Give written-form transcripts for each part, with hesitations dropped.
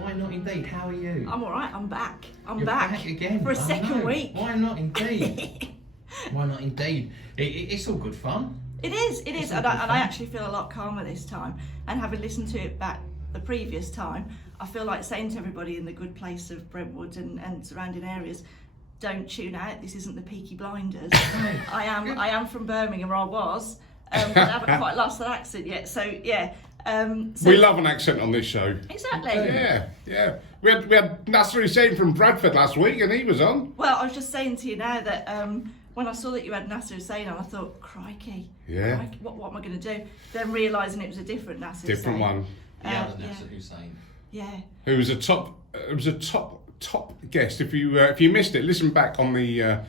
Why not indeed? How are you? I'm all right. I'm back. You're back again for a second week. Why not indeed? Why not indeed? It's all good fun. It is. It is, and I actually feel a lot calmer this time. And having listened to it back the previous time, I feel like saying to everybody in the good place of Brentwood and surrounding areas, don't tune out. This isn't the Peaky Blinders. I am from Birmingham, where I was, but I haven't quite lost that accent yet. So yeah. We love an accent on this show. Exactly. Yeah. We had Nasser Hussain from Bradford last week, and he was on. Well, I was just saying to you now that when I saw that you had Nasser Hussain on, I thought, crikey. Yeah. Crikey, what am I going to do? Then realising it was a different Nasser Hussain. Different one. Yeah, Nasser Hussain. Yeah. Who was a top guest. If you missed it, listen back on the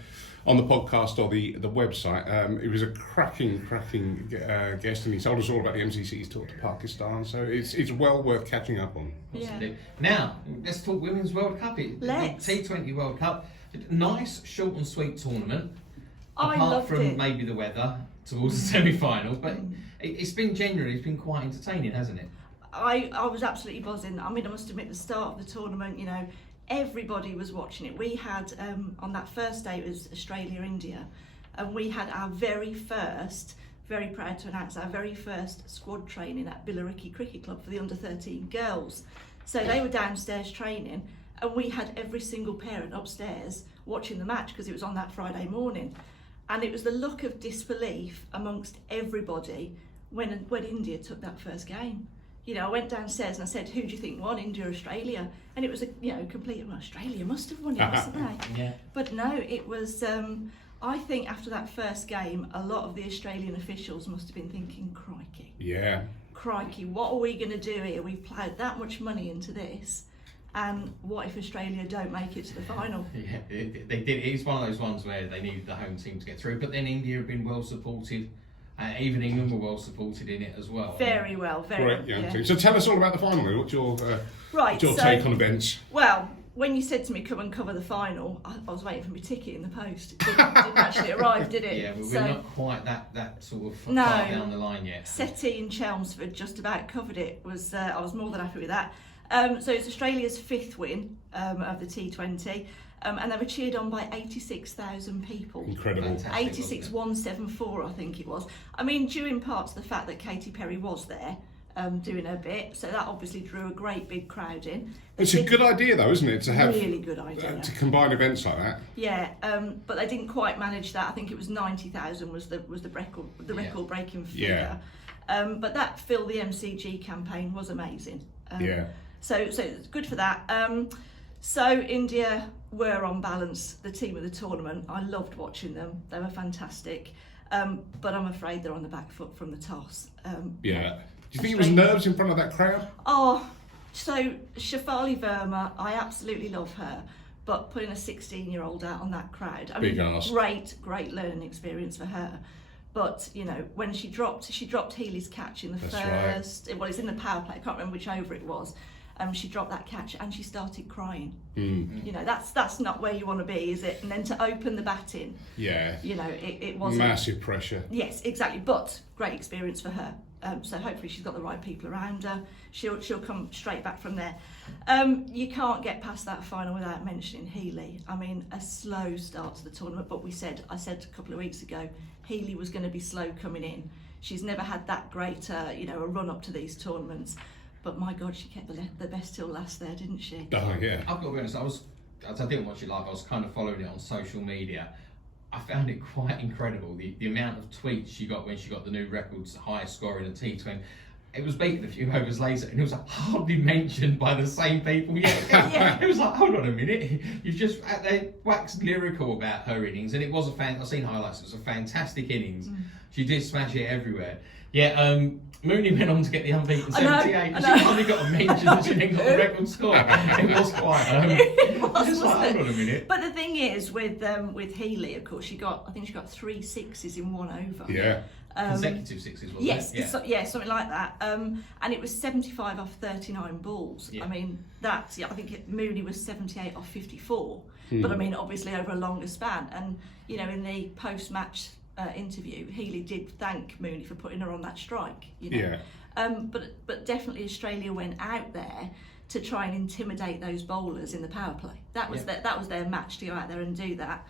podcast or the website. It was a cracking guest, and he told us all about the MCC's tour to Pakistan. So it's well worth catching up on. Yeah. Now let's talk Women's World Cup. Let's. The T20 World Cup. Nice, short and sweet tournament. I Apart loved from it. maybe the weather towards the semi-finals, but it's been generally quite entertaining, hasn't it? I was absolutely buzzing. I mean, I must admit, the start of the tournament, everybody was watching it. We had, on that first day, it was Australia-India, and we had our very first, very proud to announce, our very first squad training at Billericay Cricket Club for the under-13 girls. So they were downstairs training, and we had every single parent upstairs watching the match because it was on that Friday morning. And it was the look of disbelief amongst everybody when India took that first game. I went downstairs and I said, who do you think won, India or Australia? And it was a complete, well, Australia must have won it, mustn't they? Yeah. But no, it was, I think after that first game, a lot of the Australian officials must have been thinking, crikey. Yeah. Crikey, what are we going to do here? We've ploughed that much money into this. And what if Australia don't make it to the final? Yeah, they did. It's one of those ones where they needed the home team to get through, but then India have been well supported. Even England were well supported in it as well. Very well, very Great well. young Yeah. team. So tell us all about the final. What's your so, take on events? Well, when you said to me, come and cover the final, I was waiting for my ticket in the post. It didn't actually arrive, did it? Yeah, but we're not quite that sort of far down the line yet. Settee in Chelmsford just about covered it. I was more than happy with that. So it's Australia's 5th win of the T20. And they were cheered on by 86,000 people. Incredible. 86,174, I think it was. I mean, due in part to the fact that Katy Perry was there doing her bit, so that obviously drew a great big crowd in. It's a good idea, though, isn't it, to have really good idea to combine events like that. Yeah, but they didn't quite manage that. I think it was 90,000 was the record-breaking figure. Yeah. But that Fill the MCG campaign was amazing. So it's good for that. So India were on balance the team of the tournament. I loved watching them. They were fantastic. But I'm afraid they're on the back foot from the toss. Do you think it was nerves in front of that crowd? Oh, so Shafali Verma, I absolutely love her. But putting a 16-year-old out on that crowd, great learning experience for her. But when she dropped Healy's catch in the first. Right. Well, it's in the power play. I can't remember which over it was. She dropped that catch and she started crying. That's not where you want to be, is it? And then to open the batting. Yeah. It was massive pressure. Yes, exactly. But great experience for her. So hopefully she's got the right people around her. She'll come straight back from there. You can't get past that final without mentioning Healy. I mean, a slow start to the tournament, but I said a couple of weeks ago, Healy was going to be slow coming in. She's never had that great, a run up to these tournaments. But my God, she kept the best till last there, didn't she? Oh yeah. I've got to be honest. I didn't watch it live. I was kind of following it on social media. I found it quite incredible the amount of tweets she got when she got the new records, highest score in a T20. It was beaten a few overs later, and it was hardly mentioned by the same people yet. Yeah. It was like, hold on a minute, you've just they waxed lyrical about her innings, and it was I've seen highlights. It was a fantastic innings. She did smash it everywhere. Yeah, Mooney went on to get the unbeaten 78, and she finally got a mention that she didn't got the record score. It was quite. It was, just like, hold on a minute. But the thing is, with Healy, of course, I think she got 3 sixes in one over. Yeah. Consecutive sixes, wasn't it? Yes, something like that. And it was 75 off 39 balls. Yeah. I mean, I think Mooney was 78 off 54. But I mean, obviously over a longer span. And in the post-match interview, Healy did thank Mooney for putting her on that strike. Yeah. But definitely Australia went out there to try and intimidate those bowlers in the power play. That was that was their match, to go out there and do that.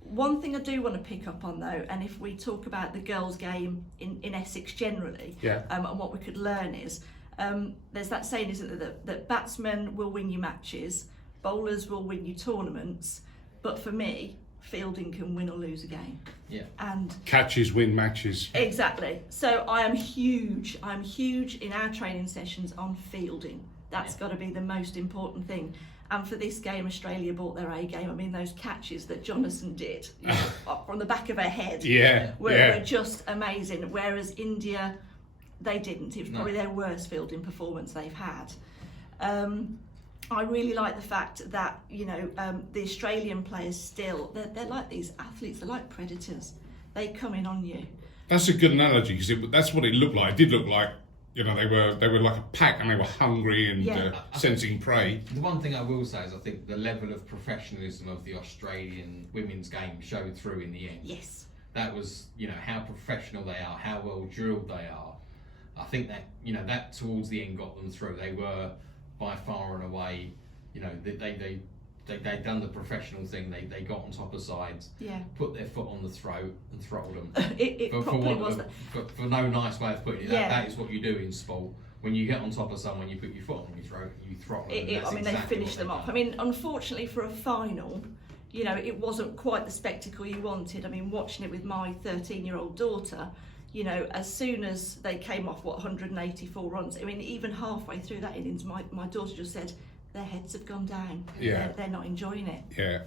One thing I do want to pick up on though, and if we talk about the girls' game in Essex generally, and what we could learn is, there's that saying, isn't there, that batsmen will win you matches, bowlers will win you tournaments, but for me, fielding can win or lose a game. Yeah. And catches win matches. Exactly. So I'm huge in our training sessions on fielding. That's got to be the most important thing. And for this game, Australia brought their A game. I mean, those catches that Jonathan did from the back of her head were just amazing. Whereas India, they didn't. It was probably their worst fielding performance they've had. I really like the fact that, the Australian players still, they're like these athletes, they're like predators. They come in on you. That's a good analogy, because that's what it looked like. It did look like, they were like a pack, and they were hungry and sensing prey. The one thing I will say is I think the level of professionalism of the Australian women's game showed through in the end. Yes. That was, how professional they are, how well drilled they are. I think that, that towards the end got them through. They were by far and away, they'd done the professional thing. They got on top of sides, put their foot on the throat and throttled them. It probably was that. For no nice way of putting it, that is what you do in sport. When you get on top of someone, you put your foot on your throat, you throttle them. They finished them off. I mean, unfortunately for a final, it wasn't quite the spectacle you wanted. I mean, watching it with my 13-year-old daughter, as soon as they came off 184 runs, I mean, even halfway through that innings, my daughter just said, their heads have gone down. Yeah. They're not enjoying it. Yeah.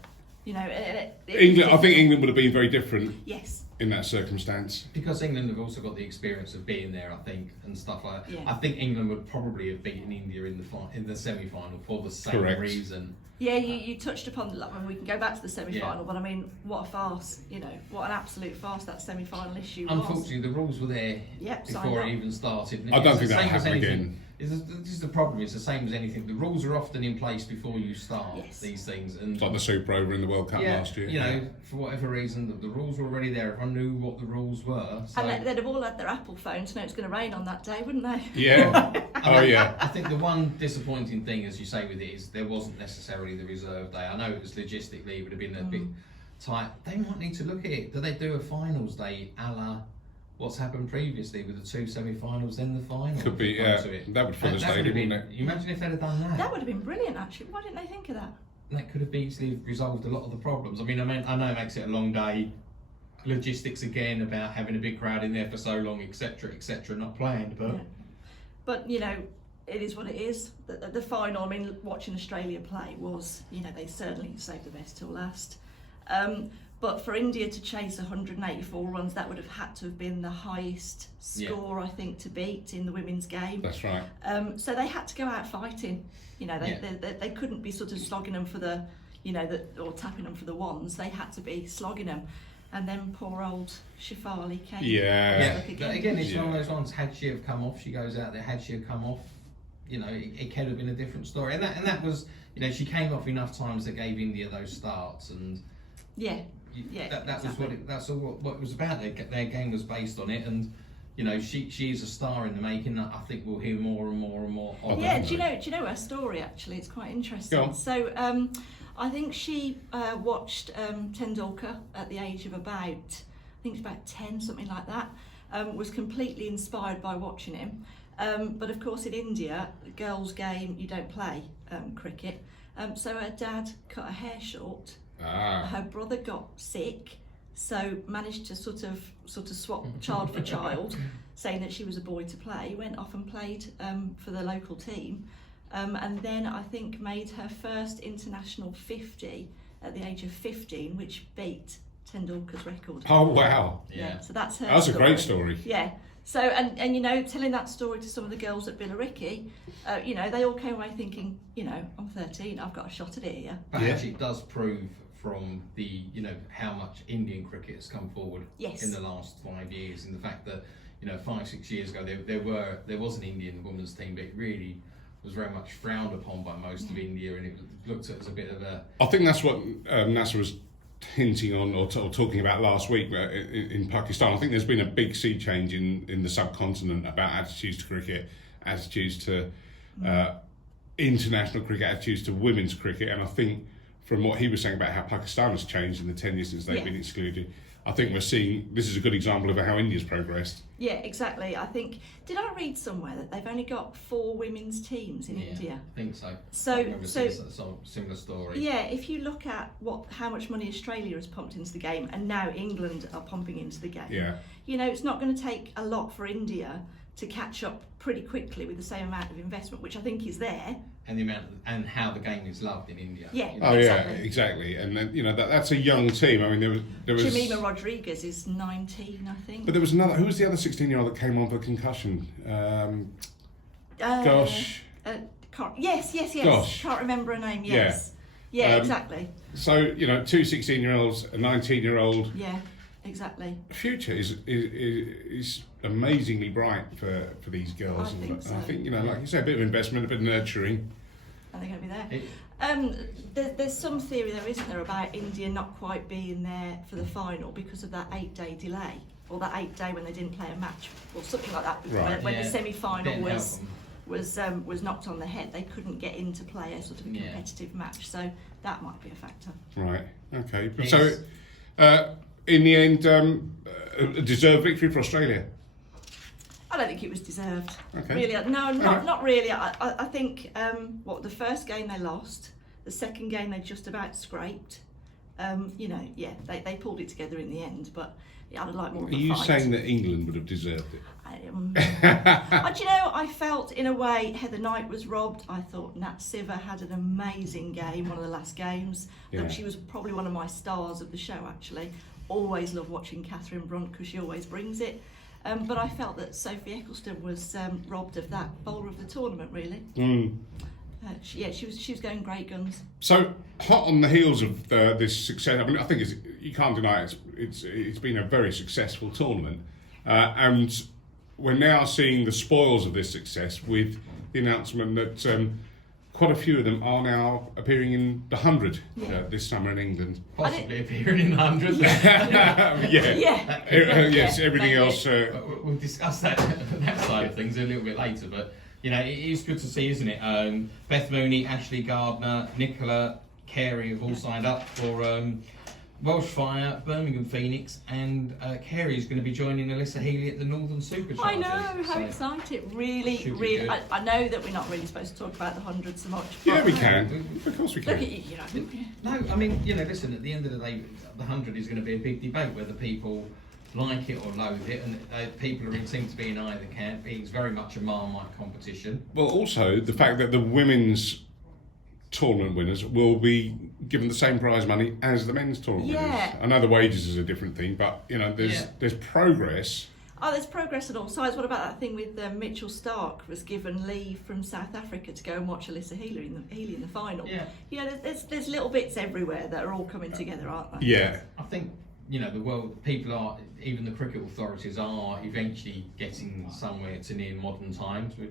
England, I think England would have been very different. Yes. In that circumstance. Because England have also got the experience of being there, I think, and stuff like that. Yeah. I think England would probably have beaten India in the semi-final for the same reason. Yeah, you touched upon we can go back to the semi-final, but I mean, what a farce, what an absolute farce that semi-final issue was. Unfortunately, the rules were there before it even started. I don't think that'll happen again. This is the problem. It's the same as anything. The rules are often in place before you start these things. And it's like the Super Over in the World Cup last year. For whatever reason, the rules were already there. Everyone knew what the rules were. So. And they'd have all had their Apple phones to know it's going to rain on that day, wouldn't they? Yeah. I think the one disappointing thing, as you say, with it is there wasn't necessarily the reserve day. I know it was logistically, it would have been a bit tight. They might need to look at it. Do they do a finals day a la what's happened previously with the two semi-finals, then the final? Could be, that would fill the stadium, wouldn't it? You imagine if they'd have done that. That would have been brilliant, actually. Why didn't they think of that? That could have easily resolved a lot of the problems. I know it makes it a long day. Logistics again about having a big crowd in there for so long, etc., not planned, but. Yeah. But it is what it is. The final. I mean, watching Australia play was, they certainly saved the best till last. But for India to chase 184 runs, that would have had to have been the highest score, I think, to beat in the women's game. That's right. So they had to go out fighting. They couldn't be sort of slogging them for the, or tapping them for the ones. They had to be slogging them. And then poor old Shefali came. Yeah. Again, it's one of those ones. Had she have come off, she goes out there. Had she have come off, it could have been a different story. And that was, she came off enough times that gave India those starts. And that was that's all what it was about. Their game was based on it, and she is a star in the making. I think we'll hear more and more and more of her. Do you know her story? Actually, it's quite interesting. So I think she watched Tendulkar at the age of about 10, something like that. Was completely inspired by watching him. But of course, in India, the girls' game, you don't play cricket. So her dad cut her hair short. Her brother got sick, so managed to sort of swap child for child, saying that she was a boy to play. Went off and played for the local team, and then I think made her first international 50 at the age of 15, which beat Tendulkar's record. Oh wow! Yeah. So that's her. That's a great story. Yeah. So and telling that story to some of the girls at Billericay, they all came away thinking, I'm 13, I've got a shot at it here. But actually, it does prove from the how much Indian cricket has come forward in the last 5 years, and the fact that 5-6 years ago there was an Indian women's team, but it really was very much frowned upon by most of India, and it was looked at as a bit of a. I think that's what NASA was hinting on or talking about last week in Pakistan. I think there's been a big sea change in the subcontinent about attitudes to cricket, attitudes to international cricket attitudes to women's cricket, and I think from what he was saying about how Pakistan has changed in the 10 years since they've been excluded, I think we're seeing this is a good example of how India's progressed. Yeah, exactly. I think, did I read somewhere that they've only got 4 women's teams in India? I think so. So similar story. Yeah, if you look at how much money Australia has pumped into the game, and now England are pumping into the game, you know, it's not going to take a lot for India to catch up pretty quickly with the same amount of investment, which I think is there. And the amount and how the game is loved in India. Yeah. You know? Oh Exactly. yeah, exactly. And then, you know, that's a young team. I mean, there was Jemima Rodriguez is 19, I think. But there was another. Who was the other 16-year-old that came on for concussion? Gosh. Yes. Gosh. Can't remember her name. Yes. Yeah, exactly. So, you know, 2 16-year-olds, a 19-year-old. Yeah, exactly. Future is amazingly bright for these girls. I think so. I think, you know, like you say, a bit of investment, a bit of nurturing. And they're going to be there. There's some theory there, isn't there, about India not quite being there for the final because of that 8-day delay, or that 8 day when they didn't play a match, or something like that. Right. When the semi-final Didn't help them. was knocked on the head, they couldn't get in to play a sort of competitive match, so that might be a factor. Right. Okay. Yes. So, in the end, a deserved victory for Australia. I don't think it was deserved. Okay. Really, no, not really. I think the first game they lost, the second game they just about scraped. You know, they pulled it together in the end, but I'd like more of a Are you fight. saying that England would have deserved it? Do you know, I felt in a way Heather Knight was robbed. I thought Nat Siver had an amazing game, one of the last games. Yeah. Look, she was probably one of my stars of the show, actually. Always love watching Catherine Brunt because she always brings it. But I felt that Sophie Eccleston was robbed of that bowler of the tournament, really. She was going great guns. So, hot on the heels of this success, I mean, I think you can't deny it's been a very successful tournament. And we're now seeing the spoils of this success with the announcement that quite a few of them are now appearing in the 100 this summer in England. Possibly appearing in the 100. Yes, everything else. We'll discuss that side of things a little bit later, but you know, it is good to see, isn't it? Beth Mooney, Ashley Gardner, Nicola Carey have all signed up for Welsh Fire, Birmingham Phoenix, and Carey is going to be joining Alyssa Healy at the Northern Superchargers. I know, how exciting. Really. Good. I know that we're not really supposed to talk about the 100 so much. Yeah, we can. Of course we Look can. at you know. No, I mean, you know, listen, at the end of the day, the 100 is going to be a big debate whether people like it or loathe it, and people seem to be in either camp. It's very much a Marmite competition. Well, also the fact that the women's tournament winners will be given the same prize money as the men's tournament winners. I know the wages is a different thing, but you know, there's progress. Oh, there's progress on all sides. What about that thing with Mitchell Stark was given leave from South Africa to go and watch Alyssa Healy in the final? Yeah. You know, there's little bits everywhere that are all coming together, aren't they? Yeah. I think, you know, the world, people are, even the cricket authorities are eventually getting somewhere to near modern times. We're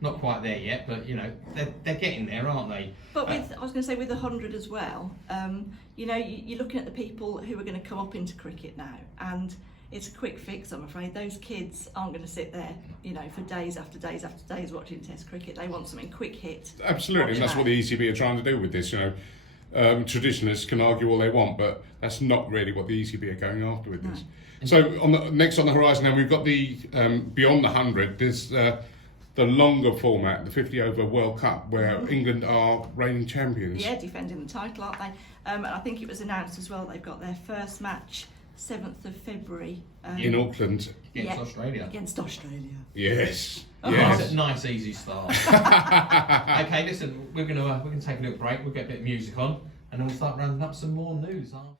not quite there yet, but you know, they're getting there, aren't they? But I was going to say with the 100 as well, you know, you're looking at the people who are going to come up into cricket now, and it's a quick fix, I'm afraid. Those kids aren't going to sit there, you know, for days after days after days watching Test cricket. They want something quick hit. Absolutely, and that's what the ECB are trying to do with this. You know, traditionalists can argue all they want, but that's not really what the ECB are going after with this. So next on the horizon, now we've got the beyond the 100. There's the longer format, the 50 over World Cup, where England are reigning champions. Yeah, defending the title, aren't they? And I think it was announced as well they've got their first match 7th of February in Auckland against Australia. Against Australia. Yes. Yes. Nice easy start. Okay, listen, we're gonna take a little break. We'll get a bit of music on, and then we'll start rounding up some more news after.